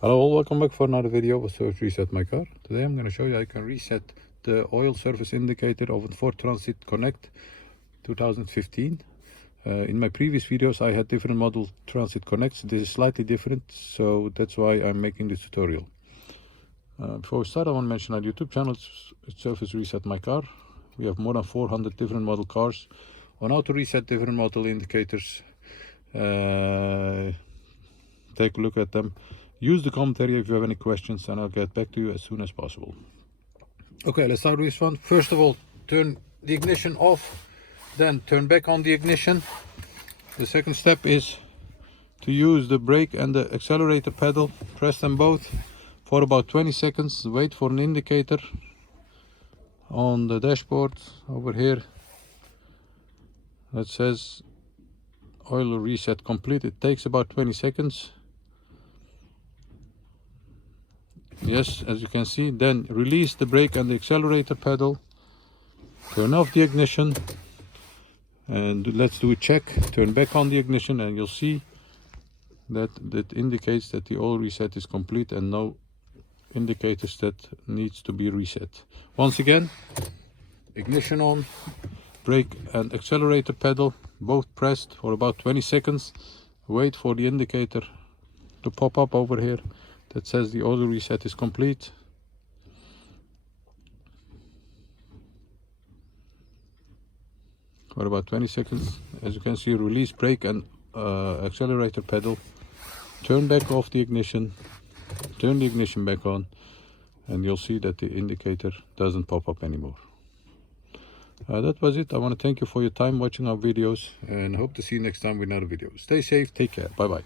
Hello all, welcome back for another video of Search Reset My Car. Today I'm going to show you how you can reset the oil service indicator of a Ford Transit Connect 2015. In my previous videos I had different model Transit Connects. This is slightly different, so that's why I'm making this tutorial. Before we start, I want to mention our YouTube channel, it's Service Reset My Car. We have more than 400 different model cars on how to reset different model indicators. Take a look at them. Use the commentary if you have any questions, and I'll get back to you as soon as possible. Okay, let's start with this one. First of all, turn the ignition off, then turn back on the ignition. The second step is to use the brake and the accelerator pedal. Press them both for about 20 seconds. Wait for an indicator on the dashboard over here that says oil reset complete. It takes about 20 seconds. Yes, as you can see, then release the brake and the accelerator pedal, turn off the ignition, and let's do a check. Turn back on the ignition and you'll see that indicates that the oil reset is complete and no indicators that needs to be reset. Once again, ignition on, brake and accelerator pedal both pressed for about 20 seconds. Wait for the indicator to pop up over here that says the oil reset is complete. For about 20 seconds, as you can see, release brake and accelerator pedal, turn back off the ignition, turn the ignition back on, and you'll see that the indicator doesn't pop up anymore. That was it. I want to thank you for your time watching our videos and hope to see you next time with another video. Stay safe, take care, bye bye.